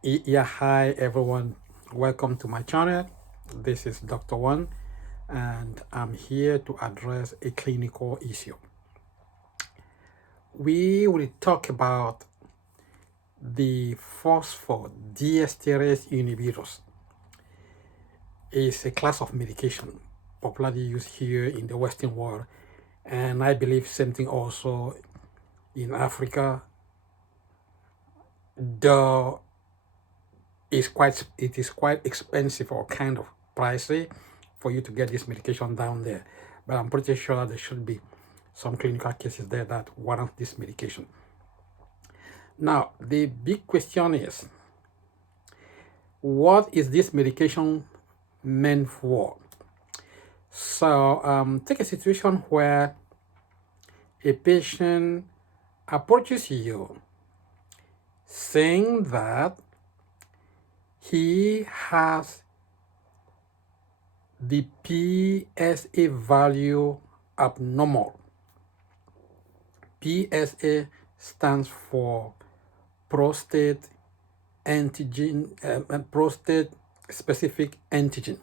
Yeah, hi everyone. Welcome to my channel. This is Dr. One, and I'm here to address a clinical issue. We will talk about the phosphodiesterase inhibitors. It's a class of medication popularly used here in the Western world, and I believe same thing also in Africa. Though it is quite expensive or kind of pricey for you to get this medication down there. But I'm pretty sure there should be some clinical cases there that warrant this medication. Now, the big question is, what is this medication meant for? So, take a situation where a patient approaches you saying that he has the PSA value abnormal. PSA stands for prostate antigen, prostate specific antigen.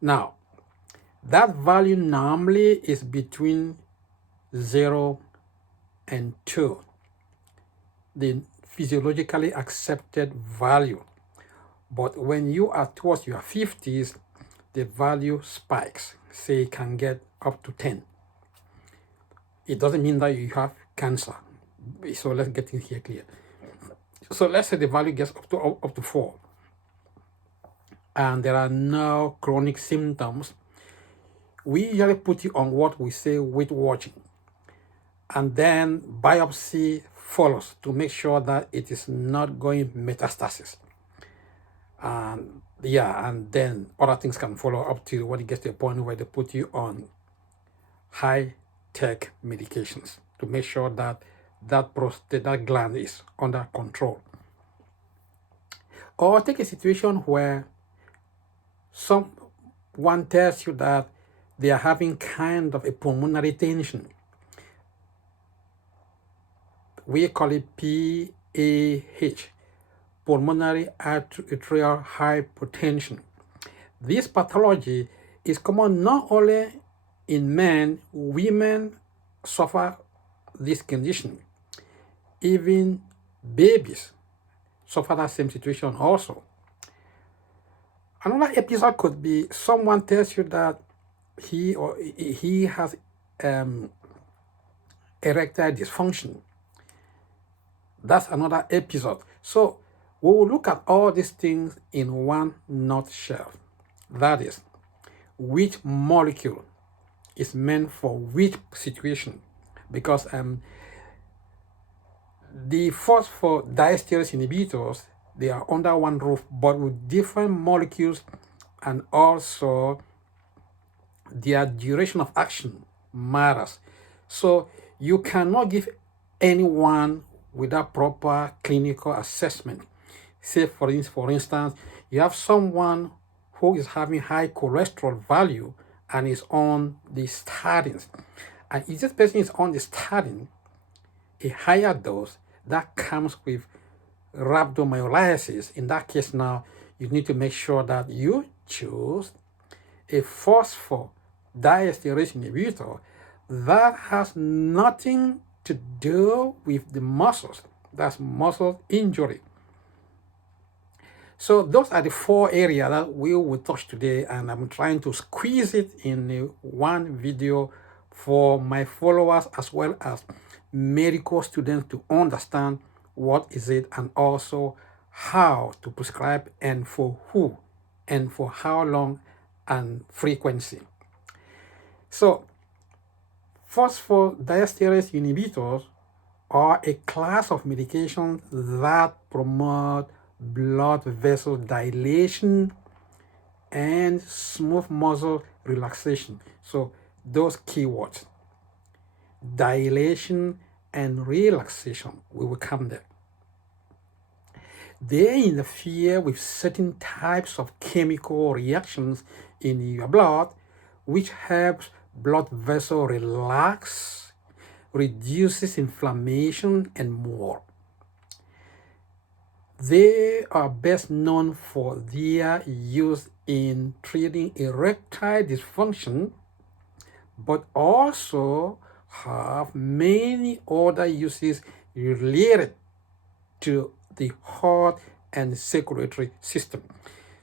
Now, that value normally is between 0 and 2, the physiologically accepted value. But when you are towards your 50s, the value spikes. Say it can get up to 10. It doesn't mean that you have cancer. So let's get in here clear. So let's say the value gets up to 4, and there are no chronic symptoms. We usually put you on what we say weight watching, and then biopsy follows to make sure that it is not going metastasis. And and then other things can follow up to when it gets to a point where they put you on high-tech medications to make sure that that gland is under control. Or take a situation where someone tells you that they are having kind of a pulmonary tension. We call it PAH, pulmonary arterial hypertension. This pathology is common not only in men, women suffer this condition. Even babies suffer that same situation also. Another episode could be someone tells you that he has erectile dysfunction. That's another episode. So we will look at all these things in one nutshell. That is, which molecule is meant for which situation. Because the phosphodiesterase inhibitors, they are under one roof, but with different molecules, and also their duration of action matters. So you cannot give anyone without proper clinical assessment. Say for instance, you have someone who is having high cholesterol value and is on the statins. And if this person is on the statin, a higher dose, that comes with rhabdomyolysis. In that case now, you need to make sure that you choose a phosphodiesterase inhibitor that has nothing to do with the muscles. That's muscle injury. So those are the 4 areas that we will touch today, and I'm trying to squeeze it in one video for my followers as well as medical students to understand what is it, and also how to prescribe and for who and for how long and frequency. So phosphodiesterase inhibitors are a class of medications that promote blood vessel dilation and smooth muscle relaxation. So those keywords, dilation and relaxation, we will come there. They interfere with certain types of chemical reactions in your blood, which helps blood vessel relax, reduces inflammation, and more. They are best known for their use in treating erectile dysfunction, but also have many other uses related to the heart and circulatory system.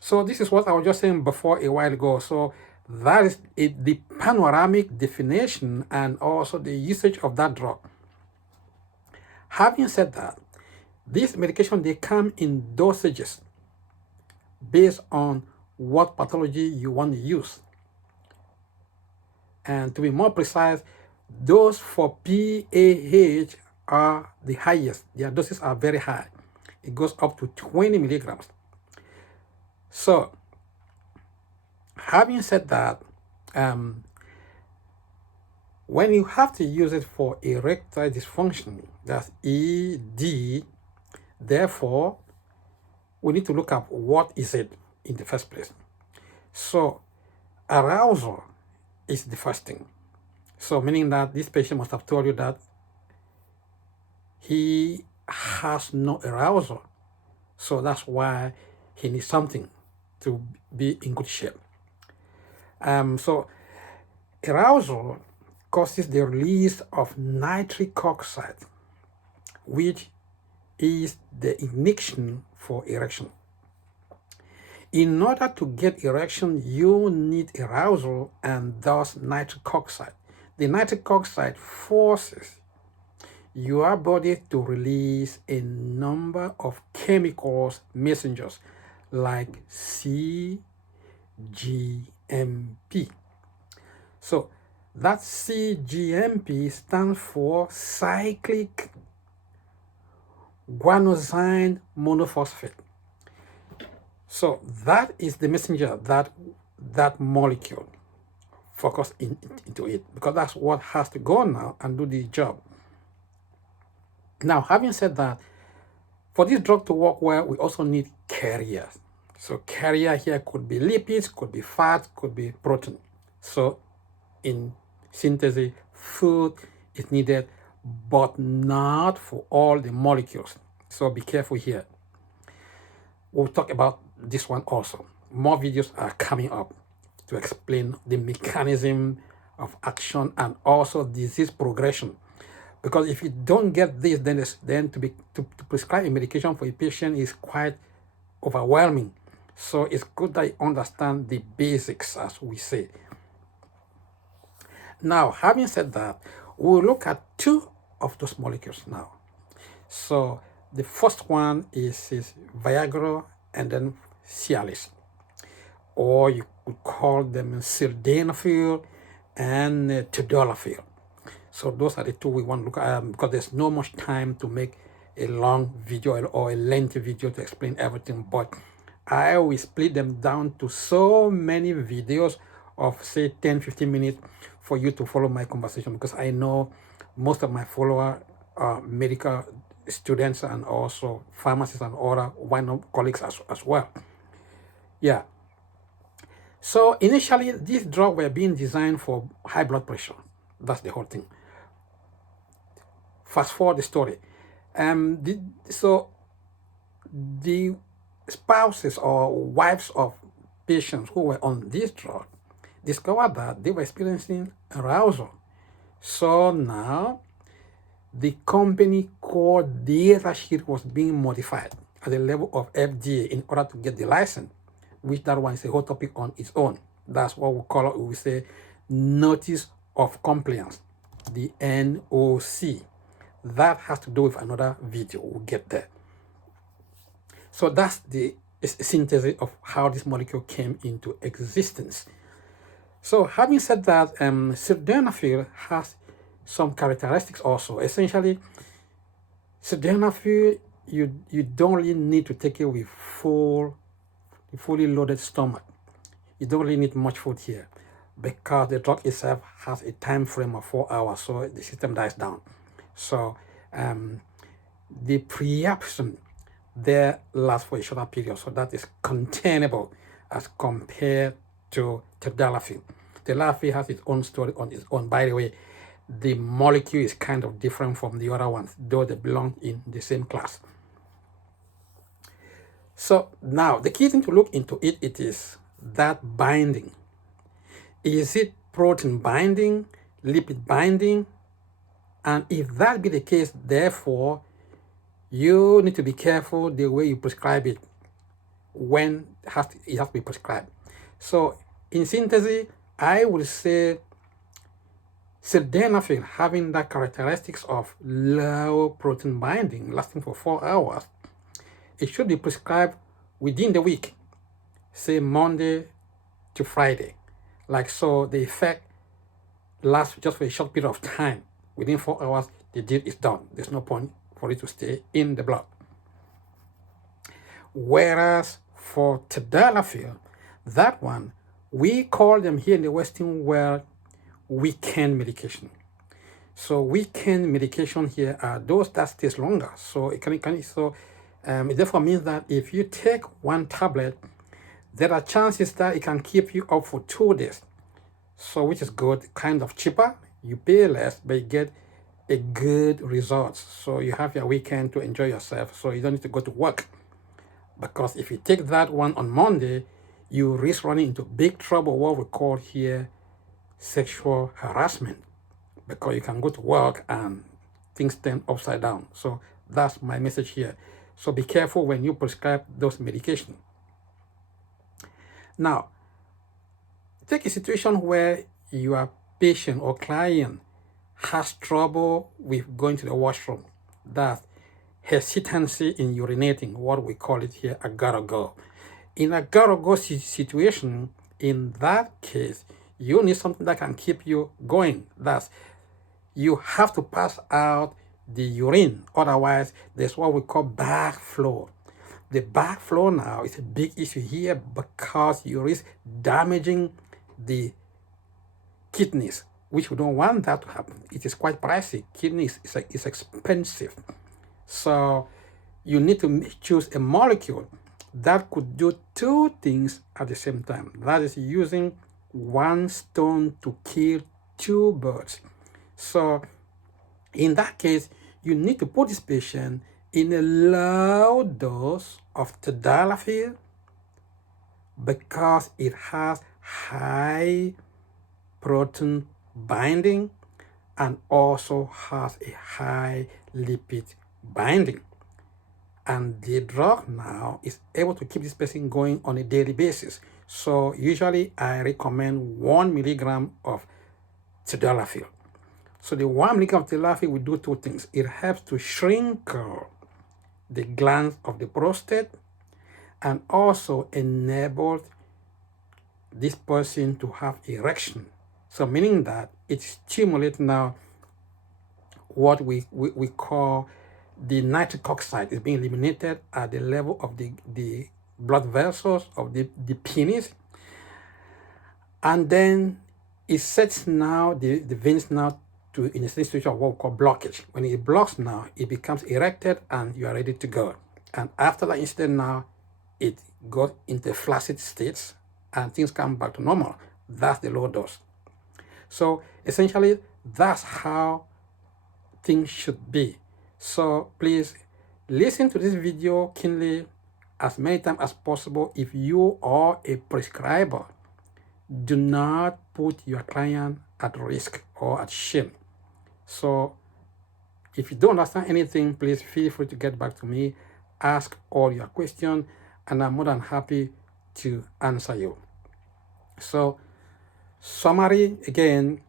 So this is what I was just saying before a while ago. So that is it, the panoramic definition and also the usage of that drug. Having said that, these medications, they come in dosages based on what pathology you want to use. And to be more precise, those for PAH are the highest. Their doses are very high. It goes up to 20 milligrams. So, having said that, when you have to use it for erectile dysfunction, that's ED, therefore, we need to look up what is it in the first place. So, arousal is the first thing. So, meaning that this patient must have told you that he has no arousal. So that's why he needs something to be in good shape. So arousal causes the release of nitric oxide, which is the ignition for erection. In order to get erection, you need arousal and thus nitric oxide. The nitric oxide forces your body to release a number of chemicals messengers like CGMP. So that CGMP stands for cyclic guanosine monophosphate. So that is the messenger that molecule focus into it, because that's what has to go now and do the job. Now, having said that, for this drug to work well, we also need carriers. So carrier here could be lipids, could be fat, could be protein. So in synthesis, food is needed, but not for all the molecules. So be careful here. We'll talk about this one also. More videos are coming up to explain the mechanism of action and also disease progression. Because if you don't get this, then to prescribe a medication for a patient is quite overwhelming. So it's good that you understand the basics, as we say. Now, having said that, we'll look at two of those molecules now. So the first one is Viagra and then Cialis, or you could call them sildenafil and tadalafil. So those are the two we want to look at, because there's no much time to make a long video or a lengthy video to explain everything. But I will split them down to so many videos of say 10-15 minutes for you to follow my conversation, because I know most of my followers are medical students and also pharmacists and other WAN colleagues as well. Yeah. So initially, these drugs were being designed for high blood pressure. That's the whole thing. Fast forward the story. So the spouses or wives of patients who were on this drug discovered that they were experiencing arousal. So now the company called data sheet was being modified at the level of FDA in order to get the license, which that one is a whole topic on its own. That's what we call it, we say notice of compliance, the NOC. That has to do with another video. We'll get there. So that's the synthesis of how this molecule came into existence. So having said that, sildenafil has some characteristics also. Essentially, sildenafil, you don't really need to take it with fully loaded stomach. You don't really need much food here, because the drug itself has a time frame of 4 hours, so the system dies down. So the preapson there lasts for a shorter period, so that is containable as compared to tadalafil. Tadalafil has its own story on its own. By the way, the molecule is kind of different from the other ones, though they belong in the same class. So now the key thing to look into it is that binding. Is it protein binding, lipid binding? And if that be the case, therefore, you need to be careful the way you prescribe it when it has to be prescribed. So in synthesis, I would say sildenafil having that characteristics of low protein binding lasting for 4 hours, it should be prescribed within the week, say Monday to Friday. Like so, the effect lasts just for a short period of time. Within 4 hours, the deal is done. There's no point for it to stay in the blood. Whereas for tadalafil, that one, we call them here in the Western world weekend medication. So weekend medication here are those that stays longer. So it therefore means that if you take one tablet, there are chances that it can keep you up for 2 days. So which is good, kind of cheaper. You pay less, but you get a good result. So you have your weekend to enjoy yourself. So you don't need to go to work. Because if you take that one on Monday, you risk running into big trouble, what we call here sexual harassment, because you can go to work and things turn upside down. So that's my message here. So be careful when you prescribe those medications. Now, take a situation where your patient or client has trouble with going to the washroom. That's hesitancy in urinating, what we call it here, a gotta go. In a gotta go situation, in that case, you need something that can keep you going. That's, you have to pass out the urine. Otherwise, there's what we call backflow. The backflow now is a big issue here because you risk damaging the kidneys, which we don't want that to happen. It is quite pricey. Kidneys is expensive. So you need to choose a molecule that could do 2 things at the same time. That is using 1 stone to kill 2 birds. So in that case, you need to put this patient in a low dose of tadalafil because it has high protein binding and also has a high lipid binding. And the drug now is able to keep this person going on a daily basis. So usually I recommend 1 milligram of tadalafil. So the 1 milligram of tadalafil will do 2 things. It helps to shrink the glands of the prostate and also enables this person to have erection. So meaning that it stimulates now what we call the nitric oxide is being eliminated at the level of the blood vessels of the penis. And then it sets now the veins now to in a situation of what we call blockage. When it blocks now, it becomes erected and you are ready to go. And after that incident now, it goes into flaccid states and things come back to normal. That's the low dose. So essentially, that's how things should be. So please listen to this video keenly as many times as possible. If you are a prescriber, do not put your client at risk or at shame. So if you don't understand anything, please feel free to get back to me, ask all your questions, and I'm more than happy to answer you. So summary again,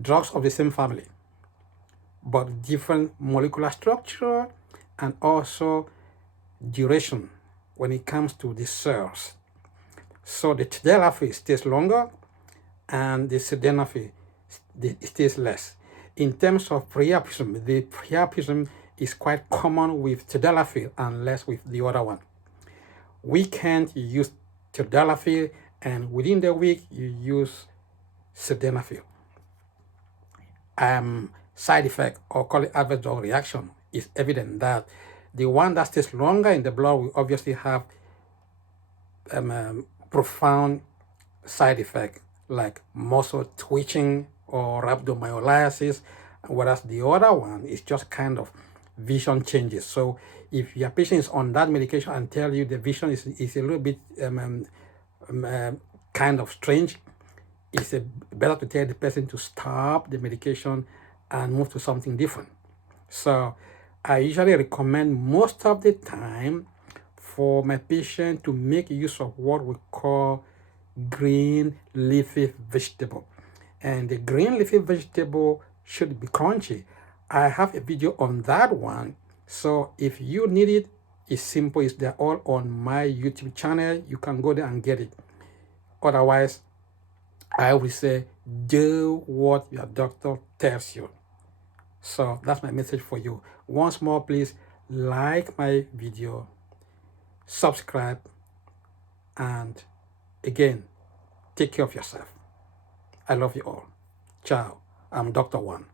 drugs of the same family, but different molecular structure and also duration when it comes to the cells. So the tadalafil stays longer and the sildenafil stays less. In terms of priapism, the priapism is quite common with tadalafil and less with the other one. Weekend you use tadalafil and within the week you use sildenafil. Side effect, or call it adverse drug reaction, is evident that the one that stays longer in the blood will obviously have profound side effect like muscle twitching or rhabdomyolysis, whereas the other one is just kind of vision changes. So if your patient is on that medication and tell you the vision is a little bit kind of strange, it's better to tell the person to stop the medication and move to something different. So I usually recommend most of the time for my patient to make use of what we call green leafy vegetable. And the green leafy vegetable should be crunchy. I have a video on that one. So if you need it, it's simple. It's there all on my YouTube channel. You can go there and get it. Otherwise, I will say, do what your doctor tells you. So that's my message for you. Once more, please like my video, subscribe, and again, take care of yourself. I love you all. Ciao. I'm Dr. WAN.